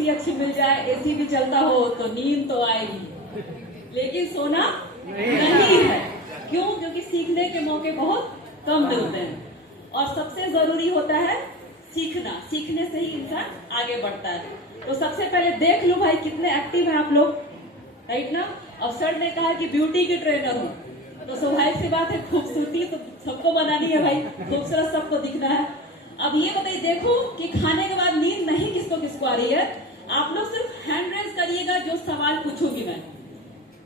कुर्सी अच्छी मिल जाए, एसी भी चलता हो तो नींद तो आएगी, लेकिन सोना नहीं है। क्यों? क्योंकि सीखने के मौके बहुत कम मिलते हैं और सबसे जरूरी होता है सीखना। सीखने से ही इंसान आगे बढ़ता है। तो सबसे पहले देख लो भाई कितने एक्टिव हैं आप लोग, राइट ना। और सर ने कहा कि ब्यूटी की ट्रेनर हूँ, तो स्वाभाविक सी बात है खूबसूरती तो सबको बनानी है भाई, खूबसूरत सबको दिखना है। अब ये बताइए, देखो कि खाने के बाद नींद नहीं किसको आ रही है। आप लोग सिर्फ हैंड रेज करिएगा जो सवाल पूछूंगी मैं।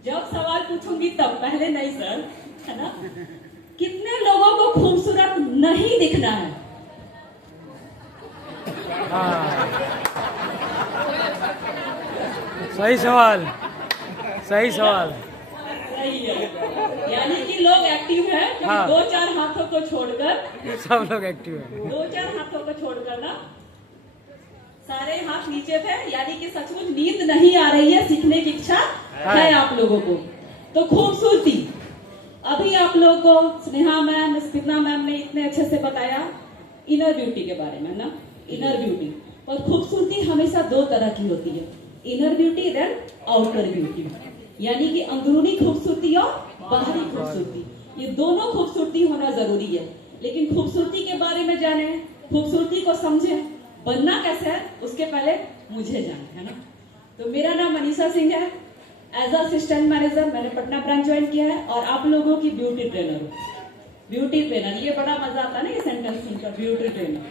जब सवाल पूछूंगी तब, पहले नहीं सर, है ना। कितने लोगों को खूबसूरत नहीं दिखना है? सही सवाल, सही सवाल। सही है, यानी कि लोग एक्टिव है। हाँ। 2-4 हाथों को छोड़कर, सब लोग एक्टिव है। 2-4 हाथों को छोड़कर ना सारे हाथ नीचे थे, यानी कि सचमुच नींद नहीं आ रही है, सीखने की इच्छा है आप लोगों को। तो खूबसूरती, अभी आप लोगों को स्नेहा मैम, स्पितना मैम ने इतने अच्छे से बताया इनर ब्यूटी के बारे में ना, इनर ब्यूटी। और खूबसूरती हमेशा 2 तरह की होती है, inner beauty then outer beauty, यानी कि अंदरूनी खूबसूरती और बाहरी खूबसूरती। ये दोनों खूबसूरती होना जरूरी है। लेकिन खूबसूरती के बारे में जाने, खूबसूरती को समझे, बनना कैसे है उसके पहले मुझे जाने, है ना। तो मेरा नाम मनीषा सिंह है। एज असिस्टेंट मैनेजर मैंने पटना ब्रांच ज्वाइन किया है और आप लोगों की ब्यूटी ट्रेनर हूँ। ब्यूटी ट्रेनर, ये बड़ा मजा आता है ना ये सेंटेंस सुनकर, ब्यूटी ट्रेनर।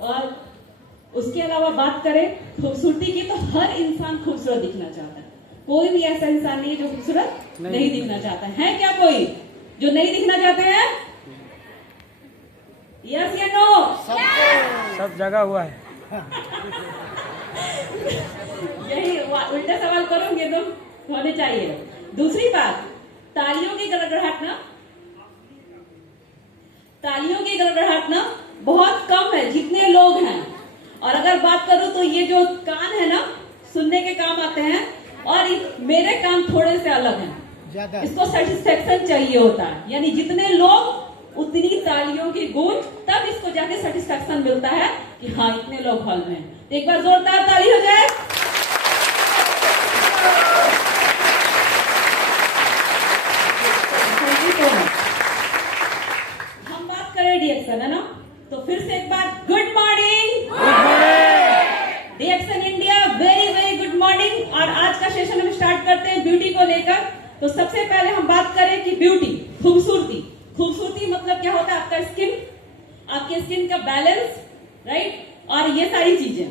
और उसके अलावा बात करें खूबसूरती की, तो हर इंसान खूबसूरत दिखना चाहता है। कोई भी ऐसा इंसान नहीं है जो खूबसूरत नहीं दिखना चाहता है। क्या कोई जो नहीं दिखना चाहते हैं? यस या नो? सब जगह हुआ है। यही उल्टा सवाल करोगे तो होने चाहिए। दूसरी बात, तालियों की गड़गड़ाहट ना, तालियों की गड़गड़ाहट ना बहुत कम है जितने लोग हैं। और अगर बात करूं तो ये जो कान है ना, सुनने के काम आते हैं, और मेरे कान थोड़े से अलग हैं। इसको सेटिस्फेक्शन चाहिए होता है, यानी जितने लोग उतनी तालियों की गूंज, तब इसको जाके सेटिस्फेक्शन मिलता है कि हाँ इतने लोग हॉल में हैं। तो एक बार जोरदार ताली हो जाए। हम बात करें डीएक्शन, है ना, तो फिर से एक बार good morning, the action India, very very good morning. और आज का सेशन हम स्टार्ट करते हैं ब्यूटी को लेकर। तो सबसे पहले हम बात करें कि ब्यूटी, खूबसूरती। खूबसूरती मतलब क्या होता है? आपका स्किन, आपके स्किन का बैलेंस, राइट, और ये सारी चीजें।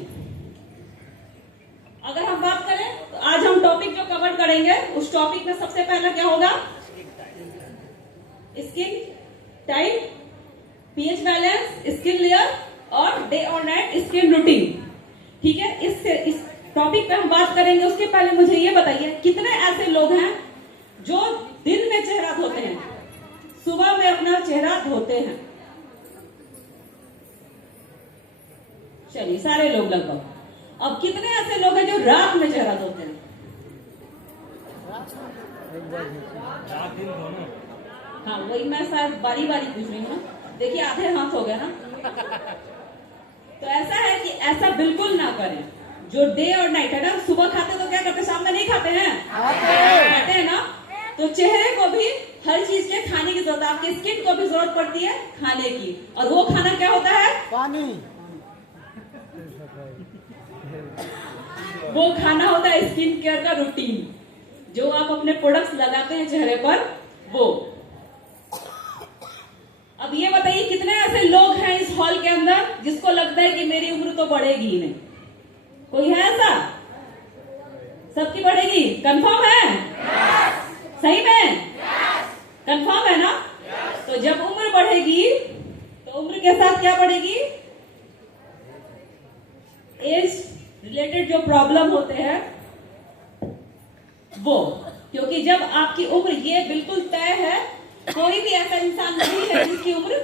अगर हम बात करें तो आज हम टॉपिक जो कवर करेंगे, उस टॉपिक में सबसे पहला क्या होगा? Skin type, pH balance, skin layer और डे और नाइट स्किन रूटीन। ठीक है, इस टॉपिक पे हम बात करेंगे। उसके पहले मुझे ये बताइए, कितने ऐसे लोग हैं जो दिन में चेहरा धोते हैं, सुबह में अपना चेहरा धोते हैं? चलिए, सारे लोग लगभग। अब कितने ऐसे लोग हैं जो रात में चेहरा धोते हैं? हाँ, वही मैं शायद बारी बारी पूछ रही हूँ ना। देखिए आधे हाथ हो गए ना। तो ऐसा है कि ऐसा बिल्कुल ना करें। जो डे और नाइट है ना, सुबह खाते तो क्या करते, शाम में नहीं खाते हैं? खाते हैं ना। तो चेहरे को भी हर चीज के खाने की जरूरत है, आपकी स्किन को भी जरूरत पड़ती है खाने की। और वो खाना क्या होता है? पानी। वो खाना होता है स्किन केयर का रूटीन, जो आप अपने प्रोडक्ट्स लगाते हैं चेहरे पर, वो। अब ये बताइए, कितने ऐसे लोग हैं इस हॉल के अंदर जिसको लगता है कि मेरी उम्र तो बढ़ेगी ही नहीं? कोई है ऐसा? सबकी बढ़ेगी? कंफर्म है? सही में? कंफर्म है ना? तो जब उम्र बढ़ेगी तो उम्र के साथ क्या बढ़ेगी? एज रिलेटेड जो प्रॉब्लम होते हैं वो। क्योंकि जब आपकी उम्र ये बिल्कुल तय है, कोई भी ऐसा इंसान नहीं है जिसकी उम्र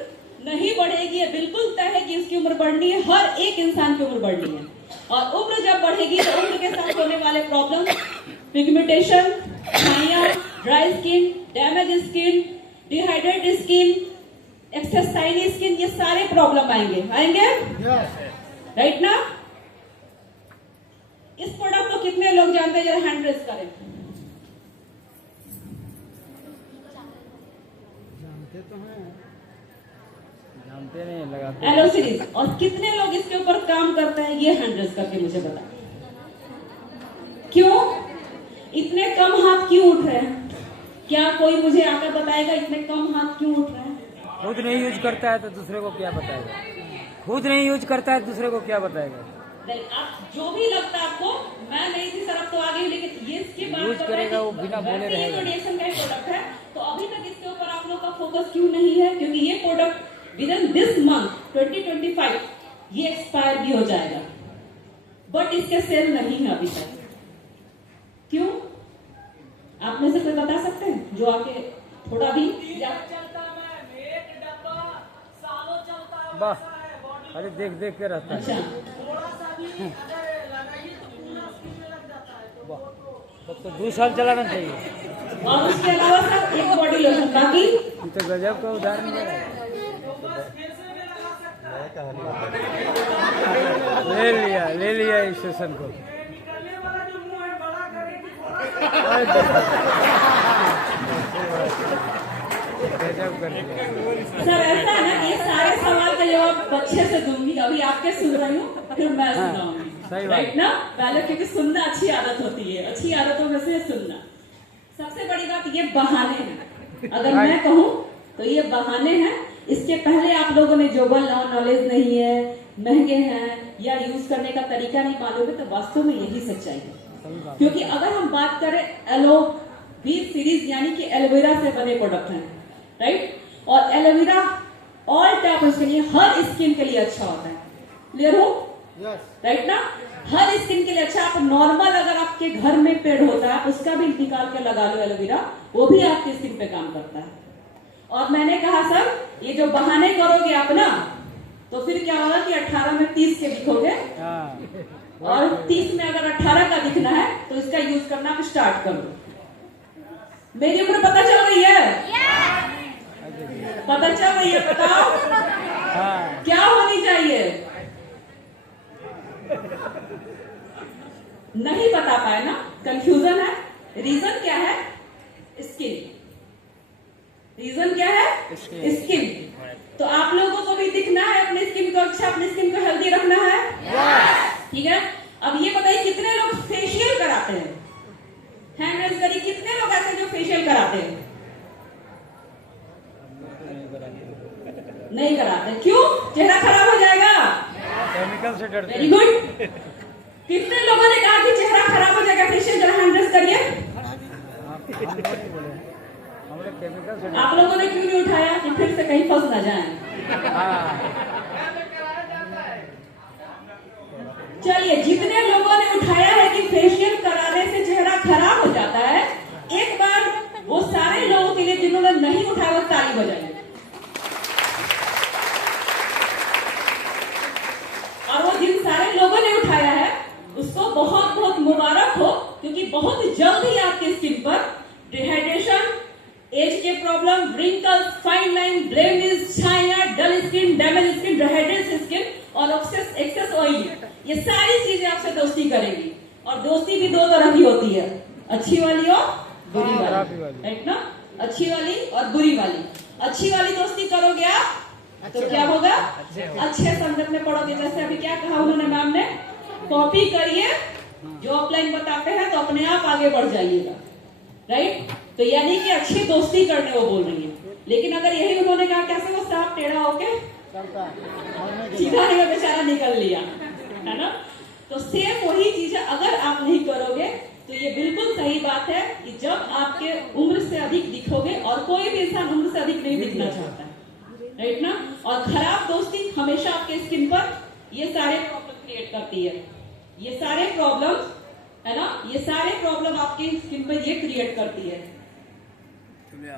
नहीं बढ़ेगी, ये बिल्कुल तय है कि इसकी उम्र बढ़नी है, हर एक इंसान की उम्र बढ़नी है। और उम्र जब बढ़ेगी तो उम्र के साथ होने वाले प्रॉब्लम, पिगमेंटेशन, छाइयां, dry skin, damage skin, dehydrated skin, excess shiny skin, ये सारे प्रॉब्लम आएंगे, राइट ना? इस प्रोडक्ट को कितने लोग जानते हैं, जरा हैंड रेज करें। जानते तो हैं, जानते नहीं, लगाते। Aloe series. और कितने लोग इसके ऊपर काम करते हैं, ये हैंड रेज करके मुझे बताएं। क्यों इतने कम हाथ क्यों उठ रहे हैं? क्या कोई मुझे आकर बताएगा इतने कम हाथ क्यों उठ रहे हैं? खुद नहीं यूज करता है तो दूसरे को क्या बताएगा? खुद नहीं यूज करता है दूसरे को क्या बताएगा? आप जो भी लगता है आपको, मैं नहीं थी सर, अब तो आ गई, लेकिन ये इसके बाद यूज करेगा वो बिना बोले रहेगा। रिएक्शन का प्रोडक्ट है, तो अभी तक इसके ऊपर आप लोग का फोकस क्यों नहीं है? क्योंकि ये product with in this month 2025 ये एक्सपायर भी हो जाएगा, बट इसके सेल नहीं है अभी तक। क्यों? आप में से कोई बता सकते हैं जो आके थोड़ा भी वाह, अरे देख देख के रहता है। अच्छा, वाह, तब तो 2 साल चलाना चाहिए। और उसके अलावा सर एक बॉडी लोशन, बाकी ये तो गजब का उदाहरण दे रहा है। ले लिया इस सेशन को। गजब कर दिया। सर ऐसा है ना, ये सारे सवाल का जवाब अच्छे से दूंगी, अभी आपके सुन रही हूँ, फिर मैं सुनाऊंगी। सही बात। राइट ना? पहले क्योंकि सुनना अच्छी आदत होती है, अच्छी आदतों में से सुनना। सबसे बड़ी बात ये बहाने हैं, अगर मैं कहूँ तो ये बहाने हैं। इसके पहले आप लोगों ने जो बोला नॉलेज नहीं है, महंगे हैं या यूज करने का तरीका नहीं मालूम है, तो वास्तव में यही सच्चाई है। क्योंकि अगर हम बात करें एलो बी सीरीज यानी कि एलोवेरा से बने प्रोडक्ट हैं, राइट? और एलोवेरा ऑल टाइप के लिए, हर स्किन के लिए अच्छा होता है। क्लियर हो? राइट ना? हर स्किन के लिए अच्छा। आप नॉर्मल अगर आपके घर में पेड़ होता है उसका भी निकाल के लगा लो एलोवेरा, वो भी आपकी स्किन पे काम करता है। और मैंने कहा सर ये जो बहाने करोगे आप ना, तो फिर क्या होगा कि 18 में 30 के दिखोगे, और 30 में अगर 18 का दिखना है तो इसका यूज करना आप स्टार्ट कर दो। मेरी उम्र पता चल रही है? पता चल रही है? बताओ क्या होनी चाहिए? नहीं बता पाए ना, कंफ्यूजन है। रीजन क्या है? स्किन। रीजन क्या है? स्किन। तो आप लोगों को भी दिखना है अपनी स्किन को अच्छा, अपनी स्किन को हेल्दी रखना है। ठीक है? अब ये बताइए कितने लोग फेशियल कराते हैं? हैंड रेज करिए, कितने लोग ऐसे जो फेशियल कराते हैं? नहीं कराते। क्यों? चेहरा खराब हो जाएगा, केमिकल से डरते हैं। Very good. कितने लोगों ने कहा कि चेहरा खराब हो जाएगा फेशियल करा? हैंड रेज करिए। केमिकल से आप लोगों ने क्यों नहीं उठाया कि फिर से कहीं फंस ना जाए? चलिए, जितने लोगों ने उठाया है कि फेशियल कराने से चेहरा खराब हो जाता है, एक बार वो सारे लोगों के लिए जिन्होंने नहीं उठाया वो ताली बजाइए। और वो जिन सारे लोगों ने उठाया है उसको बहुत बहुत मुबारक हो, क्योंकि बहुत जल्द ही आपकी स्किन पर डिहाइड्रेशन, एज के problem, wrinkles, fine line, blemish, छाया, dull skin, damage skin, dehydrated skin और एक्सेस ऑयल, ये सारी चीजें आपसे दोस्ती करेंगी। और दोस्ती भी 2 तरह की होती है, अच्छी वाली और बुरी वाली, राइट ना? अच्छी वाली और बुरी वाली। अच्छी वाली दोस्ती करोगे आप तो क्या होगा? अच्छे संगत में पढ़ोगे। जैसे अभी क्या कहा उन्होंने मैम ने, कॉपी करिए जो ऑफलाइन बताते हैं तो अपने आप आगे बढ़ जाइएगा, राइट? तो यानी कि अच्छी दोस्ती करने वो बोल रही है। लेकिन अगर यही उन्होंने कहा कैसे वो सांप टेढ़ा होके सीधा नहीं, बेचारा निकल लिया, है ना? तो सेम वही चीज है, अगर आप नहीं करोगे तो ये बिल्कुल सही बात है कि जब आपके उम्र से अधिक दिखोगे, और कोई भी इंसान उम्र से अधिक नहीं दिखना चाहता है, राइट ना? और खराब दोस्ती हमेशा आपके स्किन पर ये सारे प्रॉब्लम क्रिएट करती है। ये सारे प्रॉब्लम है ना, ये सारे प्रॉब्लम आपकी स्किन पर ये क्रिएट करती है,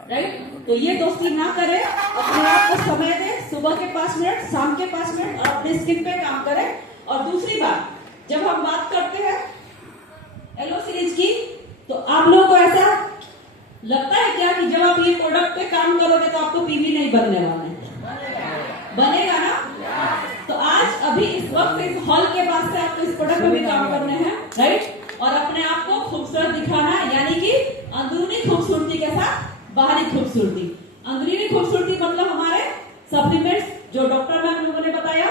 राइट? तो ये दोस्ती ना करें, अपने आप को समय दे, सुबह के 5 मिनट, शाम के 5 मिनट, और अपने स्किन पे काम करें। और दूसरी बात, जब हम बात करते हैं एलो सीरीज की, तो आप लोगों को ऐसा लगता है क्या कि जब आप ये प्रोडक्ट पे काम करोगे तो आपको पीवी नहीं बनने वाला है? बनेगा ना? तो आज अभी इस वक्त इस हॉल के पास से आपको इस प्रोडक्ट पे भी काम करने हैं, राइट? खूबसूरती। अंदरूनी खूबसूरती मतलब हमारे सप्लीमेंट्स जो डॉक्टर मैम लोगों ने बताया।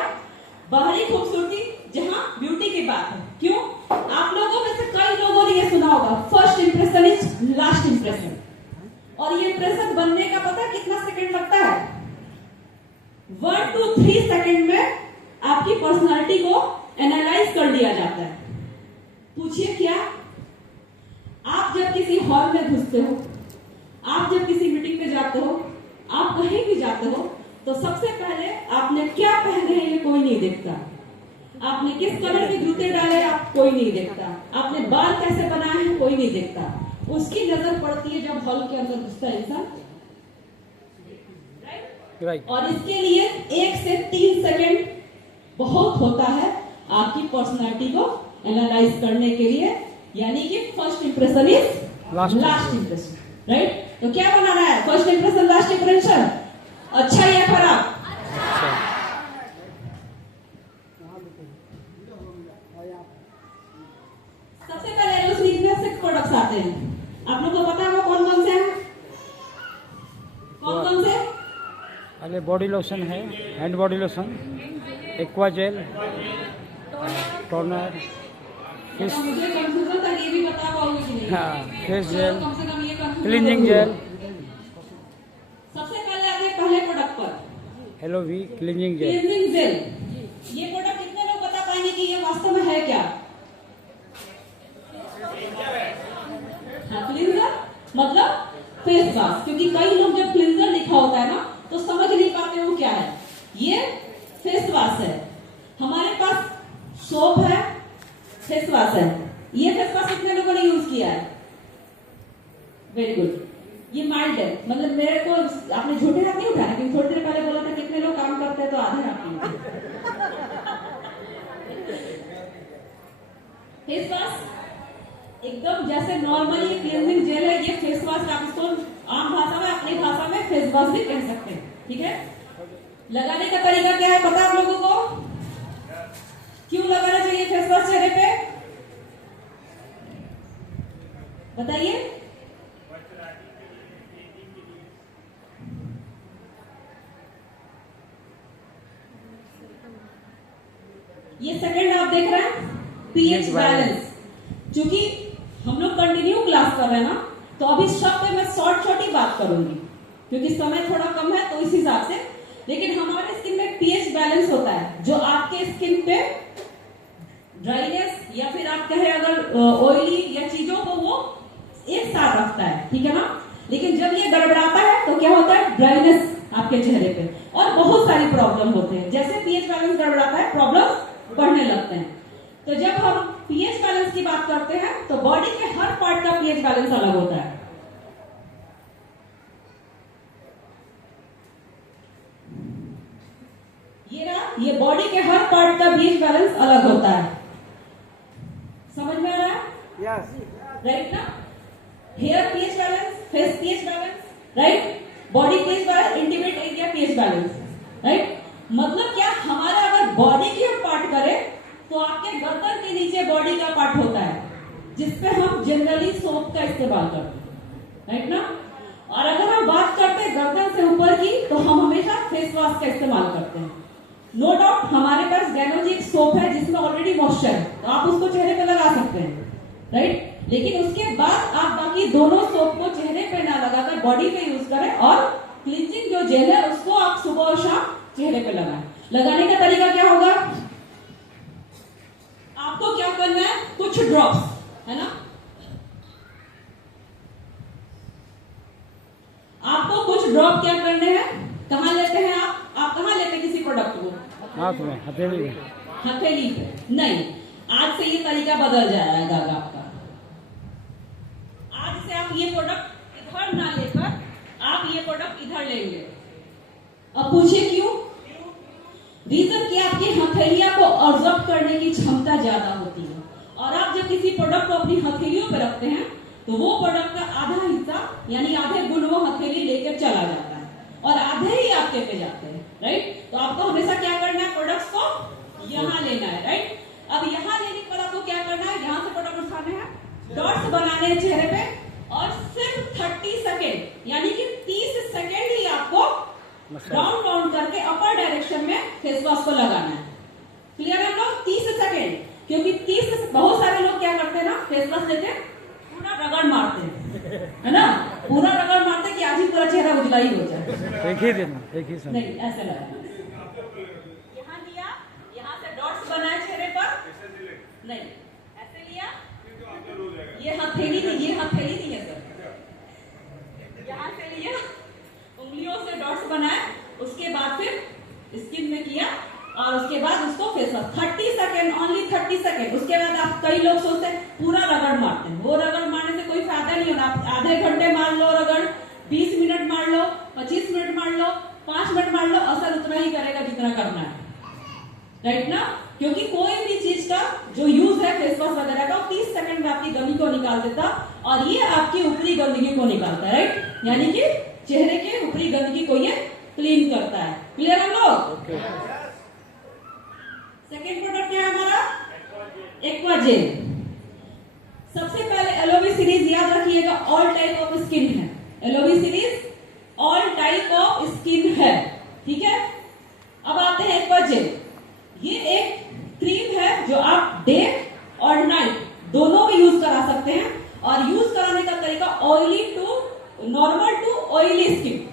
बाहरी खूबसूरती जहां ब्यूटी की बात है। क्यों? आप लोगों में से कई लोगों ने ये सुना होगा, first impression is last impression. और ये इंप्रेशन बनने का पता है कितना सेकंड लगता है? 1 to 3 सेकंड में आपकी पर्सनालिटी को एनालाइज कर लिया जाता है। पूछिए क्या? आप जब किसी हॉल में घुसते हो, आप जब किसी मीटिंग में जाते हो, आप कहीं भी जाते हो, तो सबसे पहले आपने क्या पहने हैं ये कोई नहीं देखता। आपने किस कलर के जूते डाले आप कोई नहीं देखता। आपने बाल कैसे बनाए हैं कोई नहीं देखता। उसकी नजर पड़ती है जब हॉल के अंदर घुसता है इंसान। राइट। और इसके लिए 1 से 3 सेकंड बहुत होता है आपकी पर्सनालिटी को एनालाइज करने के लिए। यानी कि first impression is last impression, right? तो क्या बनाना है? फर्स्ट इंप्रेशन लास्ट इंप्रेशन, अच्छा या खराब? सबसे पहले एलोस्निग्निया 6 प्रोडक्ट्स आते हैं। आप लोग को पता है वो कौन कौन से हैं? कौन कौन से? पहले बॉडी लोशन है, hand body lotion, aqua jail, toner, face, मुझे कंफ्यूजन था, ये भी बता पाओगे कि नहीं? हाँ, फेस जेल, कम से कम ये कंफ्यूजन क्लींजिंग जेल। सबसे पहले आते हैं पहले प्रोडक्ट पर, हेलो वी क्लींजिंग जेल। Cleansing gel. ये प्रोडक्ट कितने लोग बता पाएंगे कि ये वास्तव में है क्या? हाँ, क्लींजर मतलब फेस वॉश। क्योंकि कई लोग जब क्लींजर लिखा होता है ना तो समझ नहीं पाते वो क्या है। ये फेस वॉश है। हमारे पास सोप है, फेस वॉश है। ये फेस वॉश कितने लोगों ने यूज किया है? Very good. ये माइल्ड है, मतलब मेरे को आपने झूठे हाथ नहीं उठाया, लेकिन थोड़ी देर पहले बोला था कितने लोग काम करते हैं तो आधे हाथ नहीं। फेस वॉश एकदम जैसे नॉर्मली क्लींजिंग जेल है, ये फेस वॉश आप इसको आम भाषा में, अपनी भाषा में फेस वॉश भी कह सकते हैं। ठीक है? लगाने का तरीका क्या है पता है आप लोगों को? क्यों लगाना चाहिए फेस वॉश चेहरे पे? बताइए। ये सेकंड आप देख रहे हैं, पीएच बैलेंस। क्योंकि हम लोग कंटिन्यू क्लास कर रहे हैं ना, तो अभी सब पे मैं शॉर्ट ही बात करूंगी क्योंकि समय थोड़ा कम है, तो इस हिसाब से। लेकिन हमारे स्किन में पीएच बैलेंस होता है जो आपके स्किन पे ड्राइनेस या फिर आप कहें अगर ऑयली या चीजों को वो एक साथ रखता है। ठीक है ना? लेकिन जब ये गड़बड़ाता है तो क्या होता है? ड्राइनेस आपके चेहरे पे और बहुत सारी प्रॉब्लम होते हैं। जैसे पीएच बैलेंस गड़बड़ाता है, प्रॉब्लम बढ़ने लगते हैं। तो जब हम पीएच बैलेंस की बात करते हैं तो बॉडी के हर पार्ट का पीएच बैलेंस अलग होता है। ये बॉडी के हर पार्ट का पीएच बैलेंस अलग होता है। समझ में आ रहा है? यस। राइट ना? Hair pH balance, face pH balance, right? Body pH balance, intimate area pH balance, right? मतलब क्या, हमारा अगर बॉडी की हम पार्ट करें तो आपके गर्दन के नीचे बॉडी का पार्ट होता है जिसपे हम जनरली सोप का इस्तेमाल करते हैं, राइट ना? और अगर हम बात करते हैं गर्दन से ऊपर की तो हम हमेशा फेस वॉश का इस्तेमाल करते हैं। नो डाउट हमारे पास गैनोजिक सोप है जिसमें ऑलरेडी मॉइस्चर है, तो आप उसको चेहरे पे लगा सकते हैं, राइट? लेकिन उसके बाद आप बाकी दोनों सोप को चेहरे पे ना लगाकर बॉडी पे यूज करें और क्लींजिंग जो जेल है उसको आप सुबह और शाम चेहरे पे लगाएं। लगाने का तरीका क्या होगा? आपको क्या करना है? कुछ ड्रॉप्स, है ना? आपको कुछ ड्रॉप क्या करने हैं? कहां लेते हैं आप कहां लेते हैं किसी प्रोडक्ट को? हाथ में, हथेली में। हथेली पे नहीं, आज से ये तरीका बदल जाएगा आपका। आज से आप ये प्रोडक्ट इधर ना लेकर आप ये प्रोडक्ट इधर लेंगे। अब पूछिए क्यों? रीजन कि आपकी हथेलियां को ऑब्जर्व करने की क्षमता ज्यादा होती है और आप जब किसी प्रोडक्ट को अपनी हथेलियों पर रखते हैं तो वो प्रोडक्ट का आधा हिस्सा यानी आधे गुण वो हथेली लेकर चला जाता है और आधे ही आपके पे जाते हैं, राइट? तो आपको हमेशा क्या करना है? प्रोडक्ट्स को यहाँ लेना है, राइट? अब यहाँ लेने के बाद आपको क्या करना है? यहाँ से प्रोडक्ट उठाने हैं, डॉट्स बनाने हैं चेहरे पे और सिर्फ 30 सेकेंड यानी कि 3 सेकेंड ही आपको डाउन डाउन करके अपर डायरेक्शन में फेस वॉश को लगाना है। क्लियर है हम लोग? 30 सेकेंड, क्योंकि 30 बहुत सारे लोग क्या करते हैं ना, फेस वॉश लेते हैं पूरा रगड़ मारते हैं, है ना, पूरा रगड़ मारते हैं कि आज ही पूरा चेहरा उजला ही हो जाए। एक ही देना, एक ही समय। नहीं, ऐसे लगाना। यहाँ लिया, यहाँ से डॉट्स बनाए चेहरे पर, नहीं ऐसे लिया, ये हथेली नहीं, ये हथेली नहीं है सर, यहाँ से लिया, उंगलियों से डॉट्स बनाए, उसके बाद फिर स्किन में किया और उसके बाद उसको face wash 30 second, only 30 second. उसके बाद आप, कई लोग सोचते हैं पूरा रगड़ मारते हैं, वो रगड़ मारने से कोई फायदा नहीं होना। आप आधे घंटे मार लो रगड़, 20 मिनट मार लो, 25 मिनट मार लो, 5 मिनट मार लो, असर उतना ही करेगा जितना करना है, राइट ना? क्योंकि कोई भी चीज का जो यूज है फेस वॉश वगैरह का, 30 सेकंड में आपकी गंदगी को निकाल देता और ये आपकी ऊपरी गंदगी को निकालता है, राइट? यानी कि चेहरे के ऊपरी गंदगी को ये क्लीन करता है। क्लियर हम लोग? सेकेंड प्रोडक्ट क्या है हमारा? एक्वाजेल। सबसे पहले एलोवी सीरीज याद रखिएगा, ऑल टाइप ऑफ स्किन है। एलोवी series all type of skin है, ठीक है? अब आते हैं एक्वाजेल। ये एक क्रीम है जो आप डे और नाइट दोनों में यूज करा सकते हैं, और यूज कराने का तरीका oily to normal to oily skin,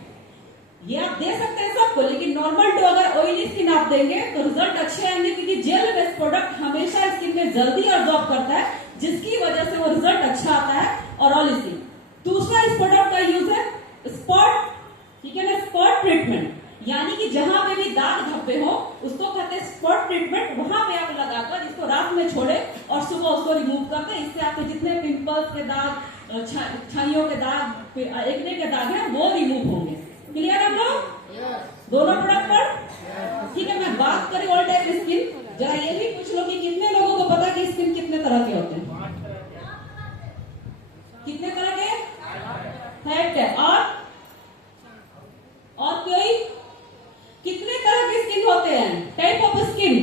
ये आप दे सकते हैं सबको, लेकिन नॉर्मल टू अगर ऑयली स्किन आप देंगे तो रिजल्ट अच्छे आएंगे, क्योंकि जेल बेस्ड प्रोडक्ट हमेशा स्किन में जल्दी अब्जॉर्ब करता है, जिसकी वजह से वो रिजल्ट अच्छा आता है और ऑयली स्किन। दूसरा इस प्रोडक्ट का यूज है स्पॉट, ठीक है ना, स्पॉट ट्रीटमेंट, यानी कि जहां पे भी दाग धब्बे हो उसको कहते हैं स्पॉट ट्रीटमेंट। वहां पे आप लगाकर इसको रात में छोड़े और सुबह उसको रिमूव करते हैं, इससे आपके जितने पिंपल्स के दाग, छाइयों के दाग, एक्ने के दाग हैं वो रिमूव होंगे। क्लियर हम लोग? दोनों प्रोडक्ट पर, ठीक है? मैं बात करी ऑल टाइप स्किन, जरा ये भी पूछ लो कि कितने लोगों को पता है कि स्किन कितने तरह के होते हैं? कितने तरह के? फैक्ट है। और कोई? कितने तरह के स्किन होते हैं? Type of skin.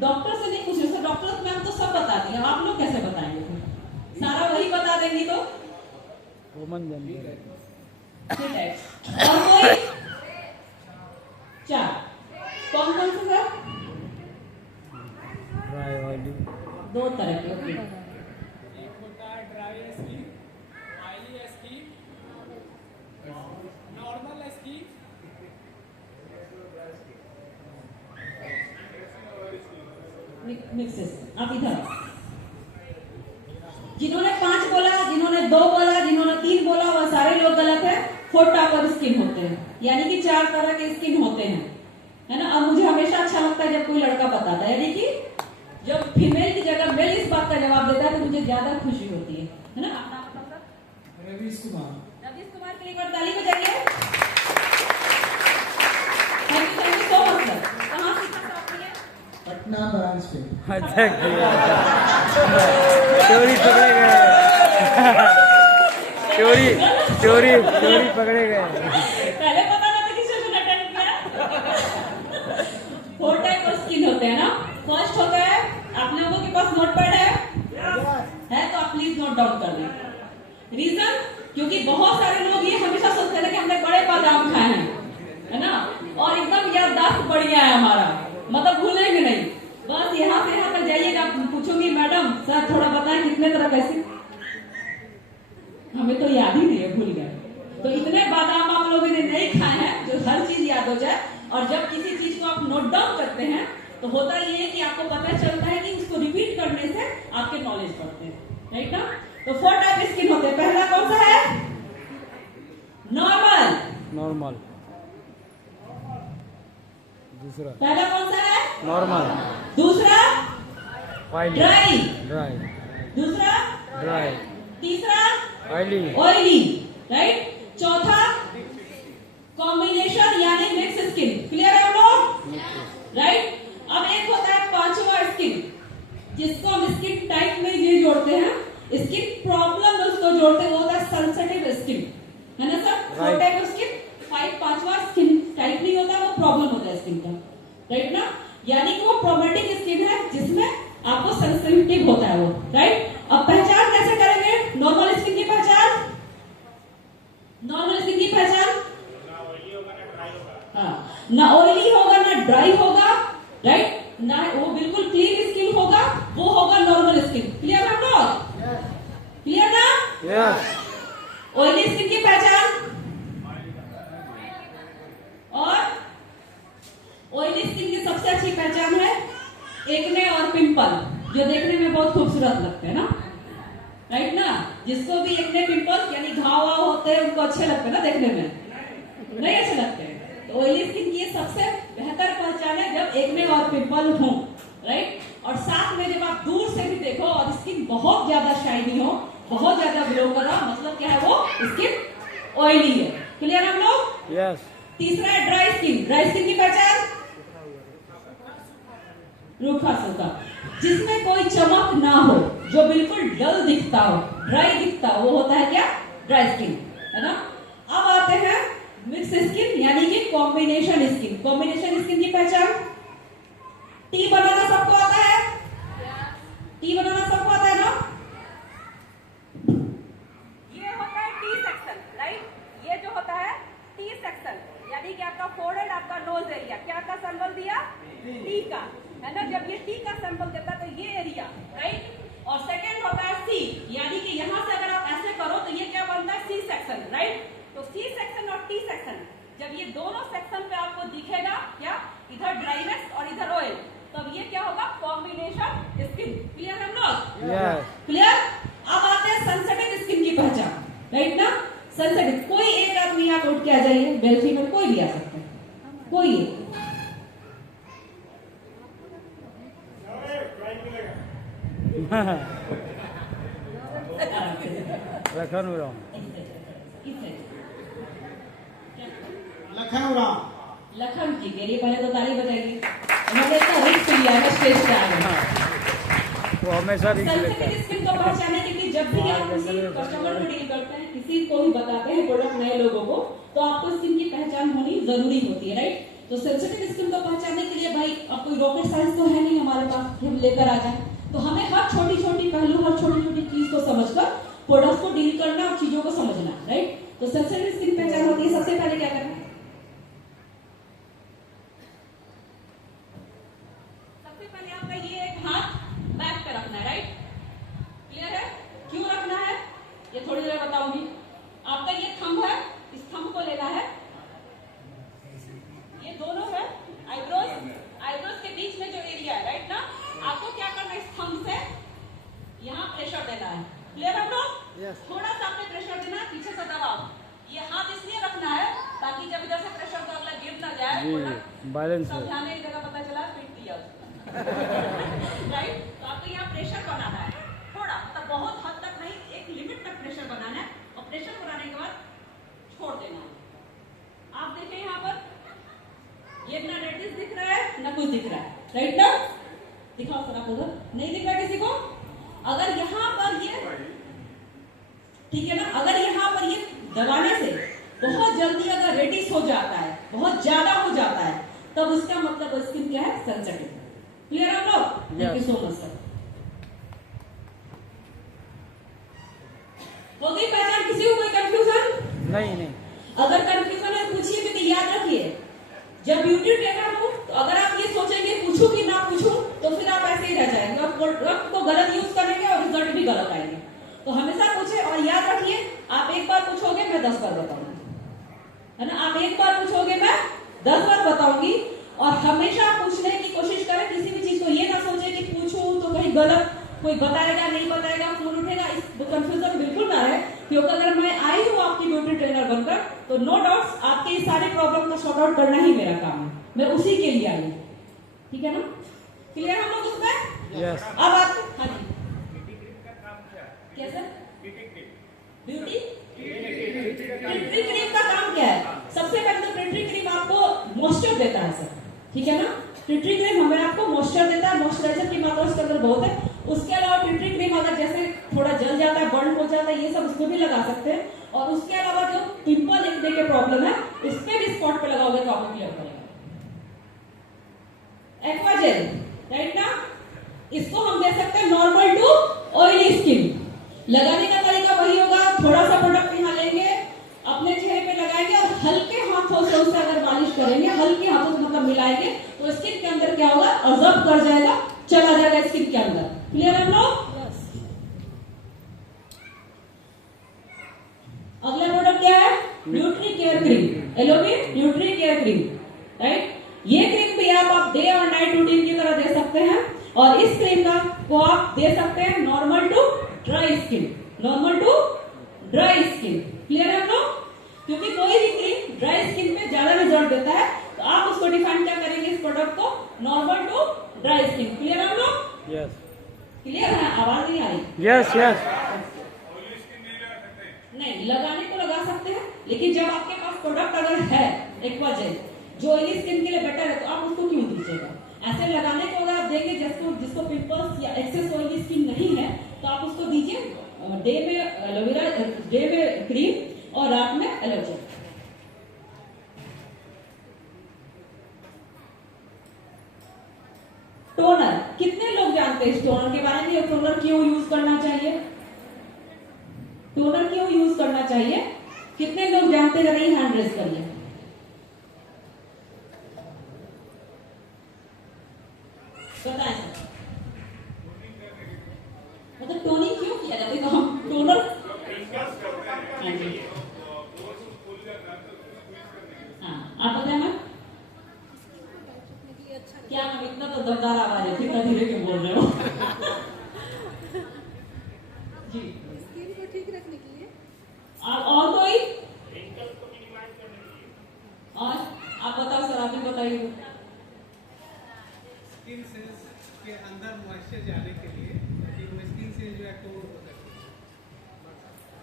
डॉक्टर से नहीं पूछ रहे, डॉक्टर मैम तो सब बता दिया, आप लोग कैसे बताएंगे? फिर सारा वही बता देंगी तो ठीक है। और कोई? 4 कौन कौन से सर? ड्राई ऑयली, 2 तरह के। ओके, एक होता है dry skin, oily skin, normal skin, mixes. आप इधर, जिन्होंने 5 बोला, जिन्होंने 2 बोला, जिन्होंने 3 बोला, वह सारे लोग गलत है। 4 टाइप ऑफ स्किन होते हैं, यानी कि 4 तरह के स्किन होते हैं, है ना? अब मुझे हमेशा अच्छा लगता है जब कोई लड़का बताता है, यानी कि जब फीमेल की जगह मेल इस बात का जवाब देता है तो मुझे ज्यादा खुशी होती है ना? अपना नाम सर? रवीश कुमार। रवीश कुमार के लिए एक बार ताली बजाइए। Thank you so much sir. कहाँ सीखा सर आपने? पटना ब्रांच पे। अच्छा चोरी पकड़े गए, चोरी चोरी चोरी पकड़े गए। पहले पता ना था किसी ने अटेंड किया। 4 टाइप ऑफ स्किन होते हैं ना। फर्स्ट होता है, आप लोगों के पास नोटपैड है तो आप प्लीज नोट डाउन कर लें। रीजन, क्योंकि बहुत सारे लोग ये हमेशा सोचते हैं कि हमने बड़े बादाम खाए हैं, है ना, और एकदम याददाश्त बढ़िया है हमारा, मतलब भूलेंगे नहीं। बस यहाँ से यहाँ तक जाइएगा, पूछूंगी मैडम सर थोड़ा बताएं कितने तरह कैसे, हमें तो याद ही नहीं है, भूल गए। तो इतने बादाम आप लोगों ने नहीं खाए हैं जो हर चीज याद हो जाए। और जब किसी चीज को आप नोट डाउन करते हैं तो होता ये है कि आपको पता चलता है कि उसको रिपीट करने से आपके नॉलेज बढ़ते हैं, राइट ना? तो 4 टाइप स्किन होते हैं। पहला कौन सा है? नॉर्मल। नॉर्मल। दूसरा? पहला कौन सा है? नॉर्मल। दूसरा? ऑयली। ड्राई। ड्राई। दूसरा? ड्राई। तीसरा? ऑयली। Oily, right? चौथा कॉम्बिनेशन यानी मिक्स स्किन। क्लियर है हम लोग? राइट? अब एक होता है 5वां स्किन, जिसको हम स्किन टाइप में ये जोड़ते हैं, स्किन प्रॉब्लम में उसको जोड़ते हैं, वो होता है सेंसिटिव स्किन, है ना सर? 4 टाइप ऑफ स्किन, 5वां स्किन टाइप नहीं होता, वो प्रॉब्लम होता है स्किन का, राइट ना? यानी कि वो प्रॉब्लमेटिक स्किन है जिसमें आपको सेंसिटिव होता है वो, राइट? अब पहचान कैसे करेंगे नॉर्मल स्किन की पहचान? यस ऑयली स्किन की पहचान और ऑयली स्किन की सबसे अच्छी पहचान है एक्ने और पिंपल, जो देखने में बहुत खूबसूरत लगते हैं ना, राइट ना। जिसको भी एक्ने पिंपल यानी घाव वाव होते हैं उनको अच्छे लगते हैं ना देखने में, नहीं अच्छे लगते हैं। तो ऑयली स्किन की सबसे बेहतर पहचान है जब एक्ने और पिंपल हो, राइट। और साथ में जब आप दूर से भी देखो और स्किन बहुत ज्यादा शाइनी हो, बहुत ज्यादा ग्लो कर रहा, मतलब क्या है, वो स्किन ऑयली है। क्लियर हम लोग? यस तीसरा है ड्राई स्किन। ड्राई स्किन की पहचान रूखा सूखा, जिसमें कोई चमक ना हो, जो बिल्कुल डल दिखता हो, ड्राई दिखता हो, वो होता है क्या? ड्राई स्किन, है ना। अब आते हैं मिक्स स्किन यानी कि कॉम्बिनेशन स्किन। कॉम्बिनेशन स्किन की पहचान, टी बनाना सबको आता है? टी बनाना सबको आता है ना? ये होता है टी सेक्शन, राइट। ये जो होता है टी सेक्शन यानी कि आपका फोरहेड, आपका नोज एरिया, क्या का सैंपल दिया? टी का, है ना। जब ये टी का सैंपल देता है तो ये एरिया, राइट। और सेकंड होता है सी, यानी कि यहां से अगर आप ऐसे करो तो ये क्या बनता है? C section, right. तो सी सेक्शन और टी सेक्शन, जब ये दोनों सेक्शन पे आपको दिखेगा क्या? इधर ड्राइनेस और इधर ऑयल, तब ये क्या होगा? Combination skin. क्लियर हम लोग? Yes clear. अब आते हैं सेंसिटिव स्किन की पहचान, राइट ना। सेंसिटिव, कोई एक आदमी यहाँ उठ के आ जाइए, मेल फीमेल कोई भी आ सकता है, कोई एक। लखन उराव लखन उराव लखन जी के लिए पहले तो ताली बजाइए, उन्होंने इतना रिस्क लिया है स्टेज पे आ गए। वो हमेशा रिस्क लेता सेंसिटिव है। स्किन को पहचाने के लिए जब भी आप किसी कस्टमर को डील करते हैं, किसी को भी बताते हैं प्रोडक्ट नए लोगों को, तो आपको स्किन की पहचान होनी जरूरी होती है, राइट। तो सेंसिटिव स्किन को पहचानने के लिए भाई अब कोई रॉकेट साइंस तो है नहीं हमारे पास कि हम लेकर आ जाए, तो हमें हर छोटी छोटी पहलू, हर छोटी छोटी चीज को समझकर प्रोडक्ट को डील करना और चीजों को समझना, राइट। तो सेंसिटिव स्किन पहचान होती है, सबसे पहले क्या करना है? सबसे पहले आपका ये एक हाथ बैक पे रखना है, राइट। क्लियर है? क्यों रखना है ये थोड़ी देर बताऊंगी। आपका ये थंब है, इस थंब को लेना है, ये दोनों है आईब्रोज के बीच में जो एरिया है, राइट ना। आपको क्या करना है? इस थंब से यहाँ प्रेशर देना है। क्लियर हम लोग? थोड़ा सा आपने प्रेशर देना है, पीछे से दबाओ। ये हाथ इसलिए रखना है ताकि जब इधर से प्रेशर तो अगला गिर ना जाए, बैलेंस सब ध्यान एक जगह पता चला पीट दिया राइट। तो आपको यहाँ प्रेशर बनाना है, थोड़ा, मतलब बहुत हद तक नहीं, एक लिमिट तक प्रेशर बनाना है, और प्रेशर बनाने के बाद छोड़ देना है। आप देखें यहाँ पर ये ना रेडिस दिख रहा है ना कुछ दिख रहा है, राइट ना। दिखाओ सर आप उधर, नहीं दिख रहा है किसी को? अगर यहाँ पर ये, ठीक है ना, अगर यहाँ पर ये दबाने से बहुत जल्दी अगर रेडिस हो जाता है, बहुत ज्यादा हो जाता है, तब उसका मतलब स्किन क्या है? सेंसिटिव। क्लियर है आप लोग? Thank you so much sir. हो गई पहचान? किसी को कोई कंफ्यूजन? नहीं अगर कंफ्यूजन है पूछिए भी, तो याद रखिए जब ब्यूटी ट्रेनर हो तो अगर आप ये सोचेंगे पूछूं कि ना पूछूं, तो फिर आप ऐसे ही रह जाएंगे और प्रोडक्ट को गलत यूज करेंगे और रिजल्ट भी गलत आएंगे। तो हमेशा पूछे, और याद रखिए आप एक बार पूछोगे मैं 10 बार बताऊंगी, है ना। आप एक बार पूछोगे मैं 10 बार बताऊंगी। और हमेशा पूछने की कोशिश करें, किसी भी चीज को ये ना सोचे कि पूछूं तो कहीं गलत कोई बताएगा नहीं बताएगा, फोन उठेगा, इस कंफ्यूजन बिल्कुल ना है। क्योंकि अगर मैं आई हूँ आपकी ब्यूटी ट्रेनर बनकर, तो नो डाउट आपके इस सारे प्रॉब्लम को सॉर्ट आउट करना ही मेरा काम है, मैं उसी के लिए आई हूँ, ठीक है ना। क्लियर हम लोग उसमें? यस अब आते, हाँ जी क्या सर? ब्यूटी ट्रिटरी क्रीम का काम क्या है? सबसे पहले तो ट्रिटरी क्रीम आपको मॉइस्चर देता है सर, ठीक है ना। ट्रिटरी क्रीम हमें आपको मॉइस्चर देता है, मॉइस्चराइजर की मात्रा उसके अंदर बहुत है। उसके अलावा ट्रिटरी क्रीम अगर जैसे थोड़ा जल जाता है, बर्न हो जाता है, ये सब उसमें भी लगा सकते हैं। और उसके अलावा जो पिंपल एक्ने के प्रॉब्लम है, इस पे भी स्पॉट पे लगाओगे तो आपको क्लियर करेगा। एक्वाजेल, राइट ना, इसको हम दे सकते हैं नॉर्मल टू ऑयली स्किन। लगाने का तरीका वही होगा, थोड़ा सा प्रोडक्ट यहाँ लेंगे, अपने चेहरे पे लगाएंगे और हल्के हाथों से उससे अगर मालिश करेंगे, हल्के हाथों से मतलब मिलाएंगे, तो स्किन के अंदर क्या होगा? अब्जॉर्ब कर जाएगा, चला जाएगा स्किन के अंदर। क्लियर है हम लोग? Nutri care cream, aloe vera nutri care cream, right. ये क्रीम भी आप डे और नाइट रूटीन की तरह दे सकते हैं, और इस क्रीम को आप दे सकते हैं normal to dry skin, normal to dry skin. Clear है हम लोग? क्योंकि कोई भी क्रीम ड्राई स्किन में ज्यादा रिजल्ट देता है, तो आप उसको डिफाइन क्या करेंगे इस प्रोडक्ट को, normal to dry skin. Clear है हम लोग? यस क्लियर है? आवाज नहीं आ रही? Yes yes. नहीं, लगाने को लगा सकते हैं, लेकिन जब आपके पास प्रोडक्ट अगर है एक्वाजेल जो ऑयली स्किन के लिए बेटर है, तो आप उसको क्यों दीजिएगा? ऐसे लगाने को अगर आप देंगे जिसको पिंपल्स या एक्सेस ऑयली स्किन नहीं है, तो आप उसको दीजिए डे में एलोवेरा, डे में क्रीम और रात में एलोवेरा। टोनर, कितने लोग जानते हैं इस टोनर के बारे में? टोनर क्यों यूज करना चाहिए? टोनर क्यों यूज करना चाहिए? कितने लोग जानते हैं? नहीं, हैंड रेज करिए। बताएं मतलब टोनिंग क्यों किया जाता है? हम टोनर आप बताएं मैम, क्या मैम इतना तो दमदार आवाज है, कितना धीरे क्यों बोल रहे हो? जी, स्किन को ठीक रखने के लिए। और कोई? और आप बताओ सर, आप भी बताइए। स्किन सेल्स के अंदर मॉइस्चर जाने के लिए, ताकि वो स्किन सेल जो है एक्टिव हो सके।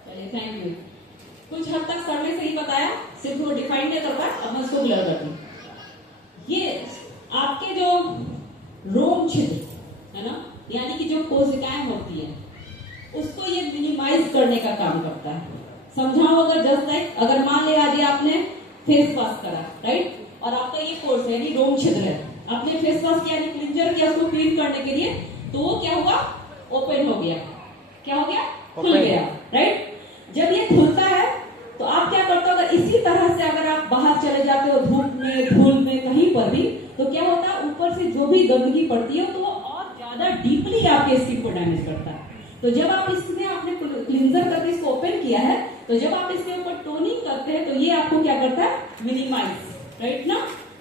चलिए, थैंक यू। कुछ हद तक सर ने सही बताया, सिर्फ वो डिफाइन नहीं करता, अब मैं उसको क्लियर कर दूं। ये आपके जो रोम छिद्र है ना, यानी कि जो कोशिकाएं होती है, उसको ये मिनिमाइज करने का काम करता है। समझाओ अगर जस्ट लाइक, अगर मान लिया आज आपने फेस वॉश करा, राइट, और आपका ये कोर्स है यानी रोम छिद्र है, आपने फेस वॉश किया यानी क्लींजर किया उसको क्लीन करने के लिए, तो वो क्या हुआ? ओपन हो गया। क्या हो गया? खुल गया, राइट। जब ये खुलता है तो आप क्या करते हो? अगर इसी तरह से अगर आप बाहर चले जाते हो धूप में, धूल में, कहीं पर भी, तो क्या होता है? ऊपर से जो भी गंदगी पड़ती है तो वो और ज्यादा डीपली आपके स्किन को डैमेज करता है। तो जब आप इसमें आपने क्लींजर करके इसको ओपन किया है, तो जब आप इसके ऊपर टोनिंग करते हैं, तो ये आपको क्या करता है? मिनिमाइज, राइट ना।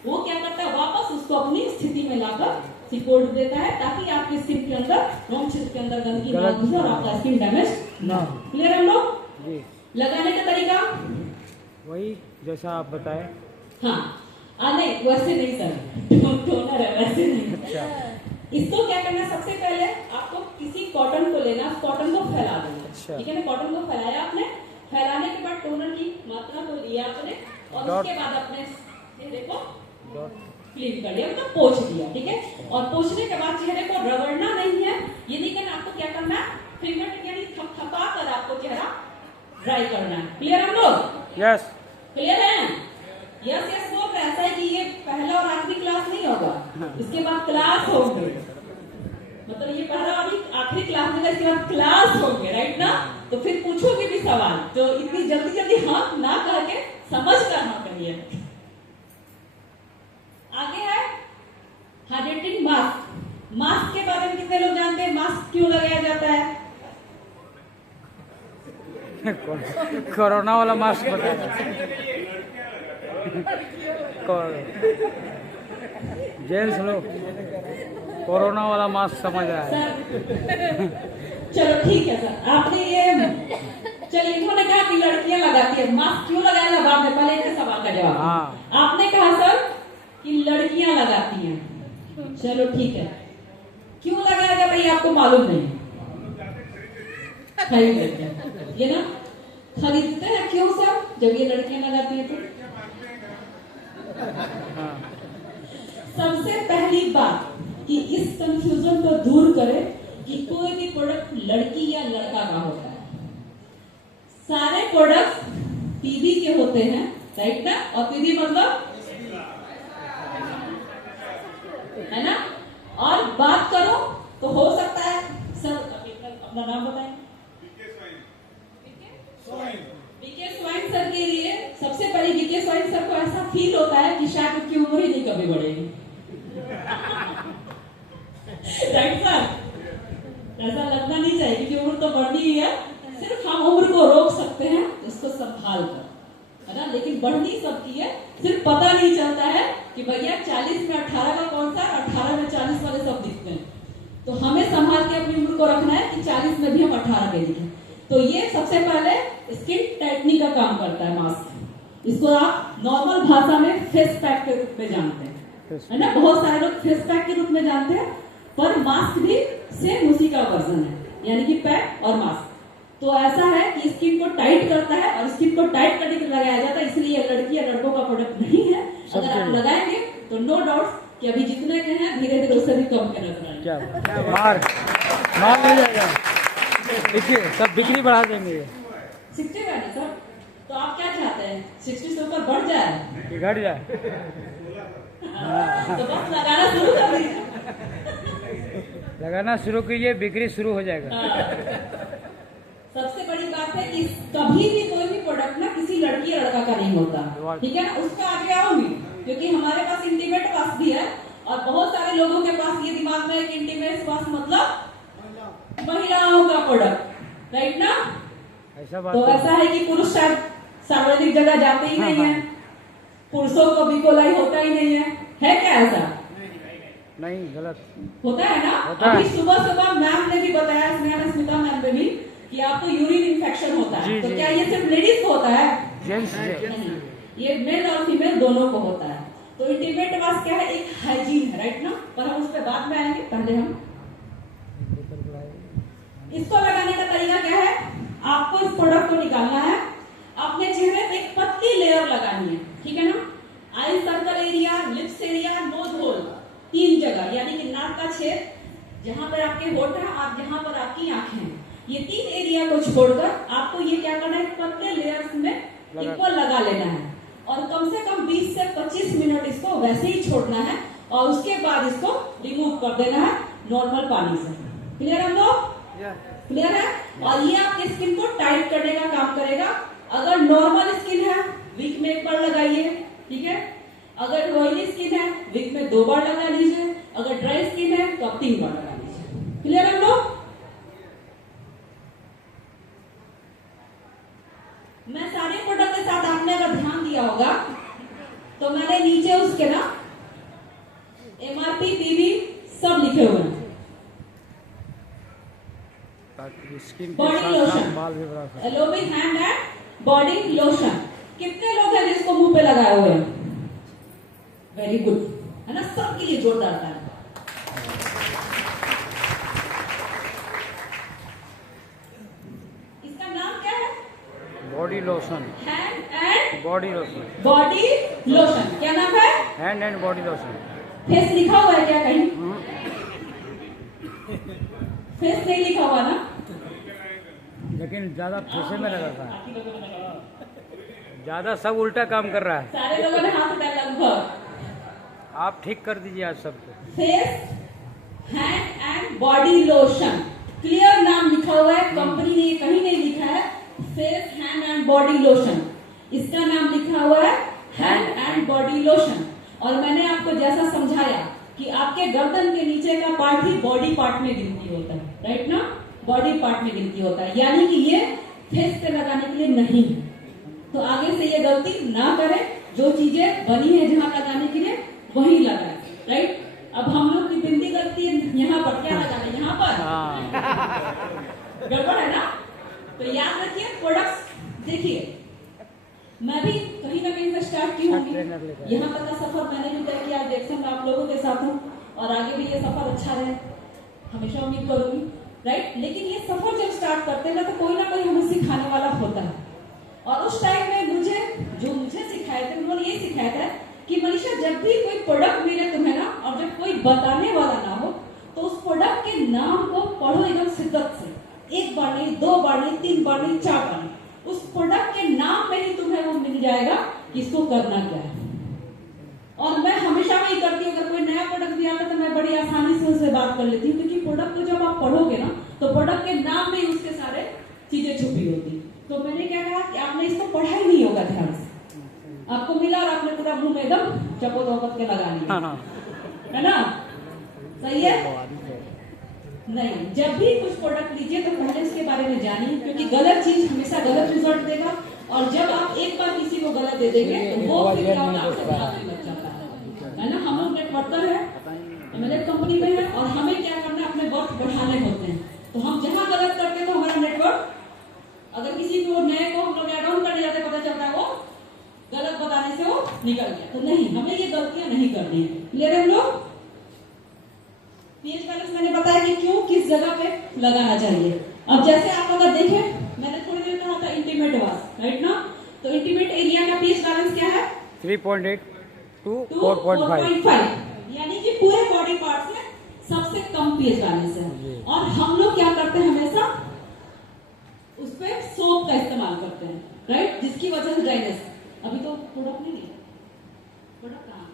वो क्या करता है? वापस उसको अपनी स्थिति में लाकर सिकोड़ देता है, ताकि आपकी स्किन के अंदर, रोम छिद्र के अंदर गंदगी ना घुसे और आपका स्किन डैमेज ना हो। क्लियर है हम लोग? जी। लगाने का तरीका वही जैसा आप बताए। हाँ, नहीं वैसे नहीं सर, टोनर है वैसे नहीं। अच्छा। इसको क्या करना है? सबसे पहले आपको किसी कॉटन को लेना, कॉटन को फैला देना। अच्छा। ठीक है ना, कॉटन को फैलाया आपने, फैलाने के बाद टोनर की मात्रा को लिया आपने, और उसके बाद अपने चेहरे को क्लीन कर लिया, मतलब पोंछ दिया। ठीक है, और पोंछने के बाद चेहरे को रगड़ना नहीं है, ये नहीं करना। आपको क्या करना है? फिंगर टिप यानी थपथपा कर आपको चेहरा ड्राई करना है। क्लियर हम लोग? यस। क्लियर है? यस यस बोल रहे। ऐसा है कि ये पहला और आखिरी क्लास नहीं होगा, इसके बाद क्लास होंगे, मतलब ये पहला अभी आखिरी क्लास में, इसके बाद क्लास होंगे, राइट ना। तो फिर पूछोगे भी सवाल, तो इतनी जल्दी जल्दी हाँ ना करके समझ कर हाँ करिए। आगे है हाइड्रेटिंग मास्क। मास्क के बारे में कितने लोग जानते हैं? मास्क क्यों लगाया जाता है? कोरोना वाला मास्क बताया। जेंट्स लोग कोरोना वाला मास्क समझ रहा है। चलो ठीक है सर, आपने ये, चलिए इन्होंने कहा कि लड़कियां लगाती है मास्क, क्यों लगाया था? बाद में पहले के सवाल का जवाब। हाँ। आपने कहा सर कि लड़कियां लगाती हैं, चलो ठीक है, क्यों लगाया जाता है ये आपको मालूम नहीं? खरीद लेते हैं ये ना, खरीदते हैं क्यों सर? जब ये लड़कियां लगाती है तो सबसे पहली बात कि इस कंफ्यूजन को दूर करें कि कोई भी प्रोडक्ट लड़की या लड़का का होता है। सारे प्रोडक्ट पीबी के होते हैं, राइट ना, और पीबी मतलब है ना। और बात करो तो हो सकता है सर, अपना नाम बताएं। बीके स्वाइन सर के लिए सबसे पहले बीके स्वाइन सर को ऐसा फील होता है कि शायद उनकी उम्र ही नहीं कभी बढ़ेगी, राइट सर। ऐसा लगना नहीं चाहिए क्योंकि उम्र तो बढ़नी ही है, सिर्फ हम उम्र को रोक सकते हैं इसको संभाल कर। है ना, लेकिन बढ़नी सबकी है, सिर्फ पता नहीं चलता है कि भैया 40 में 18 का कौन सा है, 18 में 40 वाले सब दिखते हैं। तो हमें संभाल के अपनी उम्र को रखना है कि 40 में भी हम 18 के दिखें। तो ये सबसे पहले स्किन टाइटनिंग का काम करता है मास्क। इसको आप नॉर्मल भाषा में फेस पैक के रूप में जानते हैं, है ना, बहुत सारे लोग फेस पैक के रूप में जानते हैं, पर मास्क भी सेम उसी का वर्जन है, यानी कि पैक और मास्क। तो ऐसा है कि स्किन को टाइट करता है और स्किन को टाइट करने के लिए लगाया जाता है, इसलिए ये लड़की या लड़कों का प्रोडक्ट नहीं है। अगर आप लगाएंगे तो नो डाउट कि अभी जितने के हैं धीरे धीरे उससे भी कम के नजर आएंगे। क्या मार मिल जाएगा, देखिए सब बिक्री बढ़ा देंगे। 60 का है सर, तो आप क्या चाहते हैं 60 से ऊपर बढ़ जाए कि घट जाए? तो बस लगाना शुरू कर दीजिए। लगाना शुरू कीजिए, बिक्री शुरू हो जाएगा। सबसे बड़ी बात है कि कभी भी कोई भी प्रोडक्ट ना किसी लड़की या लड़का का नहीं होता, ठीक है ना, उसका आगे आऊंगी, क्योंकि हमारे पास इंटीमेट वाश भी है और बहुत सारे लोगों के पास ये दिमाग में है कि इंटीमेट वाश मतलब महिलाओं का प्रोडक्ट, राइट ना। ऐसा बात तो ऐसा है कि पुरुष शायद सार्वजनिक जगह जाते ही नहीं है, पुरुषों को भी कोलाई होता ही नहीं है क्या ऐसा? नहीं, गलत होता है ना। होता है। अभी सुबह सुबह मैम ने भी बताया, स्मिता मैम ने भी, कि आपको यूरिन इन्फेक्शन होता है। जी, तो जी। क्या ये सिर्फ लेडीज को होता है? जेंट्स नहीं, ये मेल और फीमेल दोनों को होता है। तो इंटीमेट वाश क्या है, एक हाइजीन है, राइट ना, पर हम उस पर बाद में आएंगे, पहले हम इसको लगाने का तरीका क्या है। आपको इस प्रोडक्ट को निकालना है, अपने चेहरे पे एक पतली लेयर लगानी है, ठीक है ना। Eye circle area, lips area, nose hole, 3 जगह, यानी कि नाक का छेद, जहां पर आपके होठ है और जहां पर आपकी आंखें हैं, ये 3 एरिया को छोड़कर आपको ये क्या करना है, पतले लेयर्स में इक्वल लगा लेना है और कम से कम 20 से 25 मिनट इसको वैसे ही छोड़ना है और उसके बाद इसको रिमूव कर देना है नॉर्मल पानी से। क्लियर हम लोग? क्लियर है। और ये आपकी स्किन को टाइट करने का काम करेगा। अगर नॉर्मल स्किन है वीक में 1 बार लगाइए, ठीक है। अगर ऑयली स्किन है वीक में 2 बार लगा लीजिए, अगर ड्राई स्किन है तो आप 3 बार लगा लीजिए। क्लियर हम लोग? मैं सारे प्रोडक्ट के साथ आपने अगर ध्यान दिया होगा तो मैंने नीचे उसके ना MRP PV सब लिखे हुए हैं। ताकि स्किन के बॉडी साथ लोशन, साथ बाल भी बढ़ा सकते। Aloe vera hand and body lotion. कितने लोग हैं जिसको मुंह पे लगाए हुए हैं? वेरी गुड, है ना, सबके लिए जोरदार ताली। इसका नाम क्या है? Body lotion, hand and body lotion, body lotion. क्या नाम है? Hand and body lotion. Face लिखा हुआ है क्या कहीं? फेस नहीं लिखा हुआ ना, लेकिन ज्यादा फेसे में लगा था, ज्यादा सब उल्टा काम कर रहा है। सारे लोगों ने हाथ उठाया लगभग। आप ठीक कर दीजिए आज सबको। Face hand and body lotion, clear नाम लिखा हुआ है, कंपनी ने ये कहीं नहीं लिखा है। Face hand and body lotion, इसका नाम लिखा हुआ है हैंड एंड बॉडी लोशन। और मैंने आपको जैसा समझाया कि आपके गर्दन के नीचे का पार्ट ही बॉडी पार्ट में गिनती होता है, राइट ना, बॉडी पार्ट में गिनती होता है, यानी कि ये फेस पे लगाने के लिए नहीं है। तो आगे से ये गलती ना करें, जो चीजें बनी है जहां लगाने के लिए वहीं लगाएं, राइट। अब हम लोग की बिंदी गलती है यहाँ पर, क्या लगाना यहाँ पर, गड़बड़ है ना। तो याद रखिए प्रोडक्ट्स, देखिए मैं भी कहीं ना कहीं से स्टार्ट की होंगी, यहाँ तक का सफर मैंने भी तय किया, देखिए मैं आप लोगों के साथ हूँ और आगे भी ये सफर अच्छा रहे, हमेशा उम्मीद करूंगी, राइट। लेकिन ये सफर जब स्टार्ट करते हैं ना तो कोई ना कोई हमें सिखाने वाला होता है। और उस टाइम में मुझे सिखाए थे, उन्होंने ये सिखाया था कि मनीषा जब भी कोई प्रोडक्ट मिले तुम्हें ना, और जब कोई बताने वाला ना हो, तो उस प्रोडक्ट के नाम को पढ़ो एकदम शिद्दत से, 1 बार नहीं, 2 बार नहीं, 3 बार नहीं, 4 बार नहीं। उस प्रोडक्ट के नाम में ही तुम्हें वो मिल जाएगा कि इसको करना क्या है। और मैं हमेशा वही करती हूँ, अगर कोई नया प्रोडक्ट भी आता है तो मैं बड़ी आसानी से उससे बात कर लेती हूँ, क्योंकि प्रोडक्ट को जब आप पढ़ोगे ना तो प्रोडक्ट के नाम में ही उसके सारे चीजें छुपी होती। तो मैंने क्या कहा कि आपने इसको पढ़ा ही नहीं होगा ध्यान से, आपको मिला और आपने पूरा मुंह में एकदम चपोदौपत के लगा लिया, है ना, सही है। नहीं, जब भी कुछ प्रोडक्ट लीजिए तो पहले उसके बारे में जानिए, क्योंकि गलत चीज हमेशा गलत रिजल्ट देगा और जब आप एक बार किसी को गलत दे देंगे तो वो फिर क्या होगा, आपसे भागने लग जाता है ना। हम लोग नेटवर्कर है, MLF कंपनी में है, और हमें क्या करना है, अपने वर्क बढ़ाने होते हैं। तो हम जहाँ गलत करते हैं तो हमारा नेटवर्क, अगर किसी को नए को हम लोग ऐड ऑन करने जाते पता चलता है वो गलत बताने से वो निकल गया। तो नहीं, हमें ये गलतियां नहीं करनी है। क्लियर है हम लोग? पीएच बैलेंस मैंने बताया कि क्यों, किस जगह पे लगाना चाहिए। अब जैसे आप अगर देखें, मैंने थोड़ी देर कहा था इंटीमेट वास, राइट ना। तो इंटीमेट एरिया का पीएच बैलेंस क्या है? 3.8 to 4.5, यानी कि पूरे बॉडी पार्ट से सबसे कम पीएच बैलेंस है। और हम लोग क्या करते हैं, हमेशा उस पर सोप का इस्तेमाल करते हैं, राइट, जिसकी वजह से ड्राइनेस। अभी तो प्रोडक्ट नहीं है, प्रोडक्ट कहाँ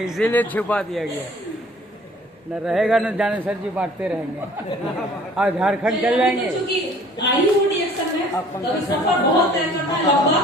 इसीलिए छुपा दिया गया, न रहेगा न जाने सर जी बांटते रहेंगे। आज झारखंड चल जाएंगे। क्योंकि आई हूँ रिएक्शन में, तभी सफर बहुत तय करना है लंबा,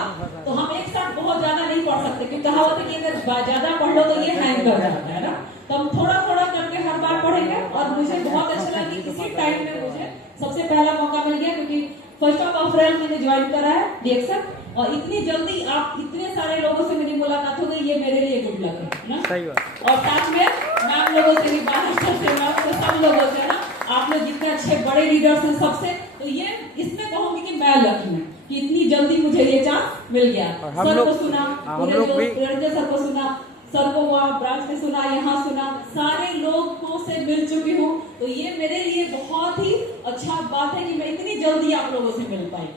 तो हम एक साथ बहुत ज्यादा नहीं पढ़ सकते, क्योंकि कहावत है कि अगर ज्यादा पढ़ लो तो ये हैंग कर जाता है ना। तो हम थोड़ा थोड़ा करके हर बार पढ़ेंगे। और मुझे बहुत अच्छा लगा कि इसी टाइम में मुझे सबसे पहला मौका मिल गया, क्योंकि 1 अप्रैल मैंने ज्वाइन करा है रिएक्शन, और इतनी जल्दी आप इतने सारे लोगों से मेरी मुलाकात हो गई, ये मेरे लिए गुड लक है ना। सही बात। और साथ में मैम लोगों से भी, महाराष्ट्र से, मैम से, सब लोगों से ना, आप लोग जितने अच्छे बड़े लीडर्स हैं सबसे, तो ये इसमें कहूंगी कि मैं लकी हूँ कि इतनी जल्दी मुझे ये चांस मिल गया। सर को सुना, निरंजन सर को सुना, सर को वहाँ ब्रांच में सुना, यहाँ सुना, सारे लोगों से मिल चुकी हूँ। तो ये मेरे लिए बहुत ही अच्छा बात है कि मैं इतनी जल्दी आप लोगों से मिल पाई।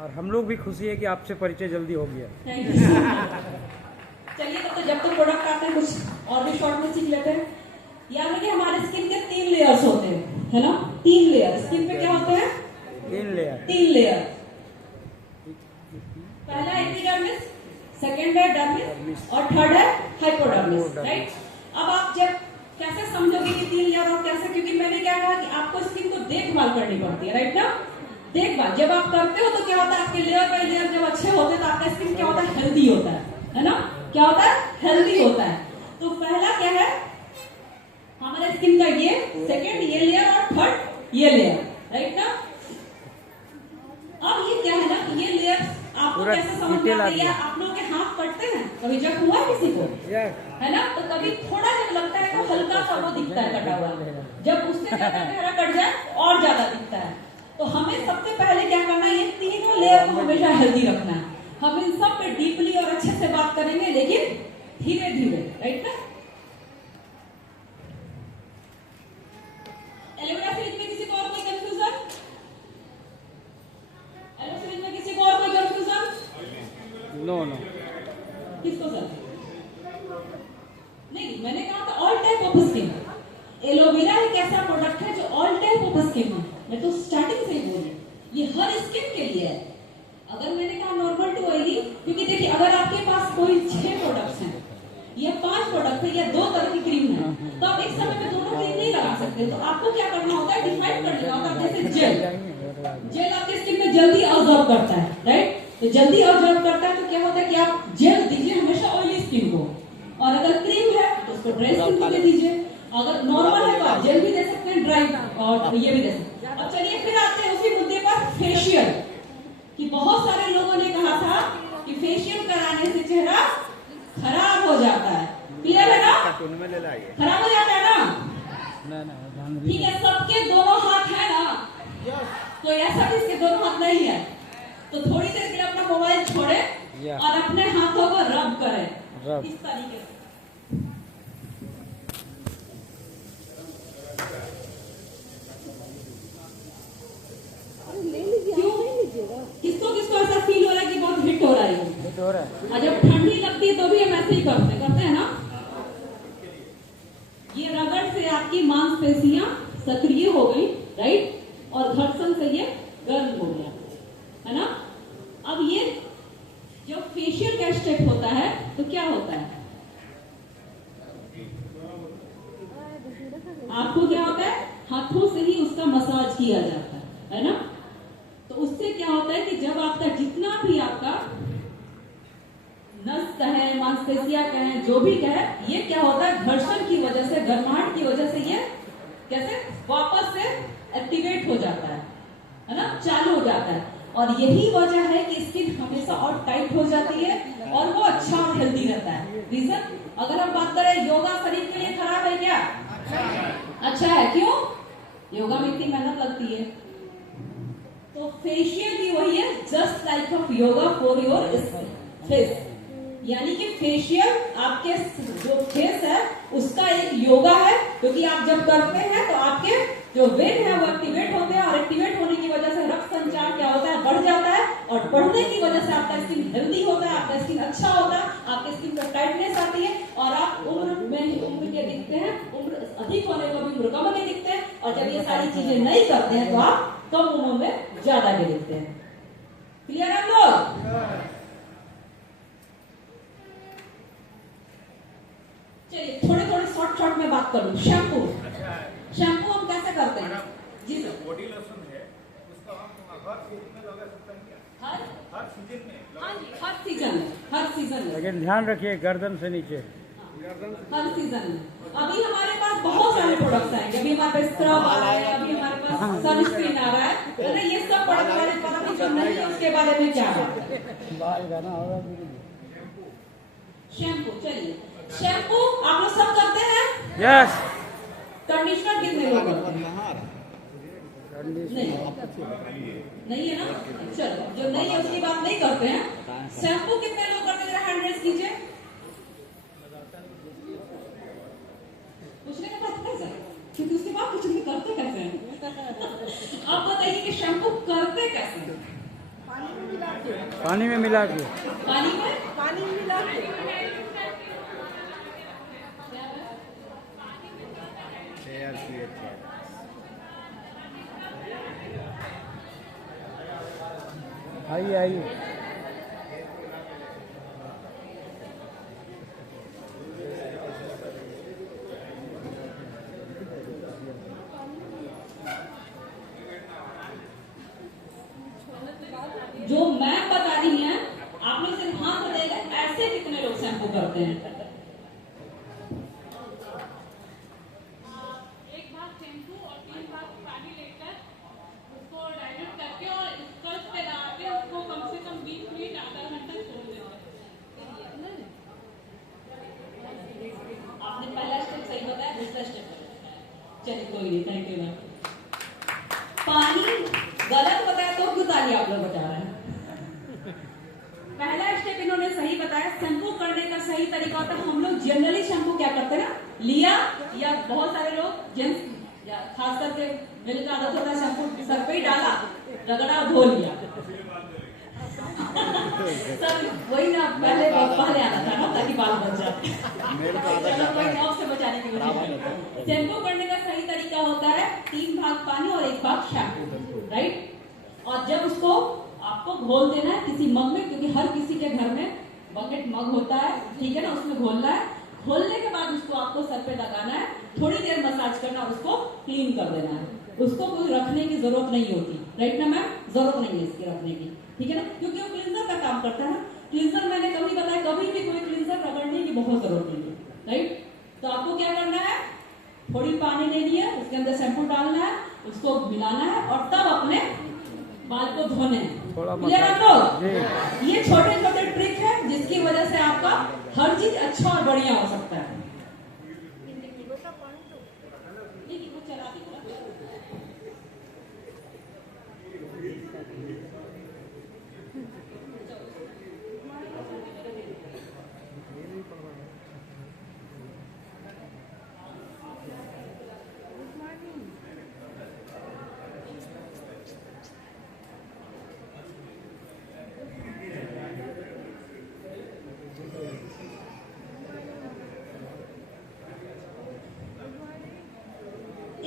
और हम लोग भी खुशी है कि आपसे परिचय जल्दी हो गया। Thank you. चलिए, तो जब तक प्रोडक्ट आते हैं कुछ और भी शॉर्ट में सीख लेते हैं। याद है कि हमारे स्किन के 3 लेयर्स होते हैं, है ना। 3 लेयर स्किन पे क्या होते हैं? 3 लेयर। 3 लेयर। पहला एपिडर्मिस, सेकेंड है डर्मिस, और थर्ड है हाइपोडर्मिस, राइट। अब आप जब कैसे समझोगे कि 3 लेयर और कैसे, क्योंकि मैंने क्या कहा कि आपको स्किन को देखभाल करनी पड़ती है, राइट ना। देखभाल जब आप करते हो तो क्या होता है, आपके लेयर बाय लेयर जब अच्छे होते हैं तो आपका स्किन क्या होता है, हेल्दी होता है ना। क्या होता है? हेल्दी होता है। तो पहला क्या है हमारे स्किन का, ये सेकेंड ये लेयर, और थर्ड ये लेयर, राइट ना। अब ये क्या है ना, ये लेयर आपको कैसे समझ में आती है? आप लोगों के हाथ कटते हैं, कभी जब हुआ है किसी को, है ना, तो कभी थोड़ा जब लगता है तो हल्का सा वो दिखता है कटा हुआ, जब उससे ज्यादा गहरा कट जाए और ज्यादा दिखता है। तो हमें सबसे पहले क्या करना है, ये तीनों लेयर को हमेशा हेल्दी रखना है। हम इन सब पे डीपली और अच्छे से बात करेंगे, लेकिन धीरे धीरे, राइट ना। एलोवेरा सीरीज में किसी को और कोई कंफ्यूजन? एलो सीरीज में किसी को और कोई कंफ्यूजन? No no. किसको सर? नहीं, मैंने कहा था all type of skin. Aloe vera एक ऐसा प्रोडक्ट है जो ऑल टाइप ऑफ स्किन है। मैं तो स्टार्टिंग से ही बोली, ये हर स्किन के लिए है। अगर मैंने कहा नॉर्मल टू ऑयली, क्योंकि देखिए अगर आपके पास कोई 6 प्रोडक्ट्स हैं या 5 प्रोडक्ट है या 2 तरह की क्रीम है, तो आप एक समय में दोनों क्रीम नहीं लगा सकते। तो आपको क्या करना होता है, डिफाइन कर लेना होता है। जैसे जेल आपके स्किन में जल्दी ऑब्जर्व करता है, राइट। तो जल्दी ऑब्जर्व करता है तो क्या होता है कि आप जेल दीजिए हमेशा ऑयली स्किन को, और अगर क्रीम है तो उसको ड्राई स्किन को दे दीजिए। अगर नॉर्मल है तो आप जेल भी दे सकते हैं, ड्राई, और ये भी दे सकते हैं। अब चलिए फिर आते हैं उसी मुद्दे पर, फेशियल। कि बहुत सारे लोगों ने कहा था कि फेशियल कराने से चेहरा खराब हो जाता है। क्लियर है ना? खराब हो जाता है ना? ठीक है, सबके दोनों हाथ है ना? कोई ऐसा जिसके दोनों हाथ नहीं है तो थोड़ी देर के लिए अपना मोबाइल छोड़े और अपने हाथों को रब करें इस तरीके से। किसको किसको ऐसा फील हो रहा है कि बहुत हिट हो रहा है? हिट हो रहा है। और जब ठंडी लगती है तो भी हम ऐसे ही करते हैं ना। ये रगड़ से आपकी मांसपेशियां सक्रिय हो गई, राइट, और घर्षण से ये गर्म हो गया, है ना। अब ये जब फेशियल का स्टेप होता है तो क्या होता है, आपको क्या होता है, हाथों से ही उसका मसाज किया जाता है ना। तो उससे क्या होता है कि जब आपका जितना भी आपका नस है, ट्रांसफेसिया कहें, जो भी कहें, ये क्या होता है, घर्षण की वजह से, गर्माहट की वजह से ये कैसे वापस से एक्टिवेट हो जाता है ना, चालू हो जाता है। और यही वजह है कि स्किन हमेशा और टाइट हो जाती है और वो अच्छा और हेल्दी रहता है। रीजन, अगर हम बात करें योगा शरीर के लिए खराब है क्या? अच्छा है। क्यों? योगा में इतनी मेहनत लगती है। तो फेशियल भी वही है, just like of yoga for your face, यानी कि फेशियल आपके जो फेस है उसका एक योगा है, क्योंकि आप जब करते हैं तो आपके जो वेन है वो एक्टिवेट होते हैं, और एक्टिवेट होने की वजह से रक्त संचार क्या होता है, बढ़ जाता है, और बढ़ने की वजह से आपका स्किन हेल्दी होता है, आपका स्किन अच्छा होता है, आपके स्किन पर टाइटनेस आती है, और आप उम्र के दिखते हैं, उम्र अधिक होने पर भी उम्र कम के दिखते हैं, और जब ये सारी चीजें नहीं करते हैं तो आप कम उम्र में ज्यादा के दिखते हैं। क्लियर है लोग? चलिए थोड़े थोड़े शॉर्ट में बात करूं। शैम्पू, शैम्पू हम कैसे करते हैं? जी सर। बॉडी लोशन है उसका हम हर सीजन में लगा सकते हैं क्या? हर सीजन में? हाँ जी, हर सीजन में। लेकिन ध्यान रखिए गर्दन से नीचे, हर सीजन में। अभी हमारे पास बहुत सारे प्रोडक्ट्स आएंगे, अभी हमारे पास स्क्रब आ रहा है, अभी हमारे पास सनस्क्रीन आ रहा है, अरे ये सब प्रोडक्ट हमारे पास अभी जो नहीं है उसके बारे में क्या है? बाल गाना होगा। शैम्पू, चलिए शैम्पू आप लोग सब करते हैं? यस। कंडीशनर कितने लोग करते हैं? नहीं है ना? चलो, जो नहीं है उसकी बात नहीं करते हैं। शैम्पू कितने लोग करते हैं? हैंड रेस कीजिए। पूछने का बात कैसे, क्योंकि उसके बाद कुछ नहीं करते कैसे हैं? आप बताइए कि शैम्पू करते कैसे हैं? पानी में मिला के। पानी में मिला के। पानी में मिला के। आइए आइए। जो मैं बता रही है आप लोग सिर्फ हाँ बताइएगा, ऐसे कितने लोग शैम्पू करते हैं? एक भाग शैम्पू और 3 भाग पानी लेकर उसको डाइल्यूट करके और स्कर्ट पे लगा के उसको कम से कम 20 मिनट आधा घंटा छोड़ देते हैं। आपने पहला स्टेप सही बताया, दूसरा स्टेप चलिए कोई नहीं, थैंक यू मैम। पानी गलत बताया तो क्यों ताली आप लोग बता रहे हैं? पहला स्टेप इन्होंने सही बताया। शैम्पू करने का सही तरीका होता है, हम लोग जनरली शैम्पू क्या करते हैं ना, लिया या बहुत सारे लोग जेंट्स या खास करके मेरे का आदत होता है, शैम्पू सर पे ही डाला, रगड़ा, धो लिया। सर वही ना, पहले आना था ना ताकि बाल बच जाते। से बचाने की वजह। शैम्पू करने का सही तरीका होता है 3 भाग पानी और 1 भाग शैम्पू, राइट? और जब उसको आपको घोल देना है किसी मग में, क्योंकि हर किसी के घर में बकेट मग होता है, ठीक है ना, उसमें घोलना है। घोलने के बाद उसको आपको सर पे लगाना है, थोड़ी देर मसाज करना और उसको क्लीन कर देना है। उसको कोई रखने की जरूरत नहीं होती, राइट ना मैम? जरूरत नहीं है इसकी रखने की, ठीक है ना, क्योंकि वो क्लींजर का काम करता है ना। क्लींजर मैंने कभी बताया, कभी भी कोई क्लींजर रगड़ने की बहुत जरूरत नहीं है, राइट? तो आपको क्या करना है, थोड़ी पानी लेनी है, उसके अंदर शैम्पू डालना है, उसको मिलाना है और तब अपने बाल को धोने हैं। क्लियर आप लोग? ये छोटे छोटे ट्रिक है जिसकी वजह से आपका हर चीज अच्छा और बढ़िया हो सकता है।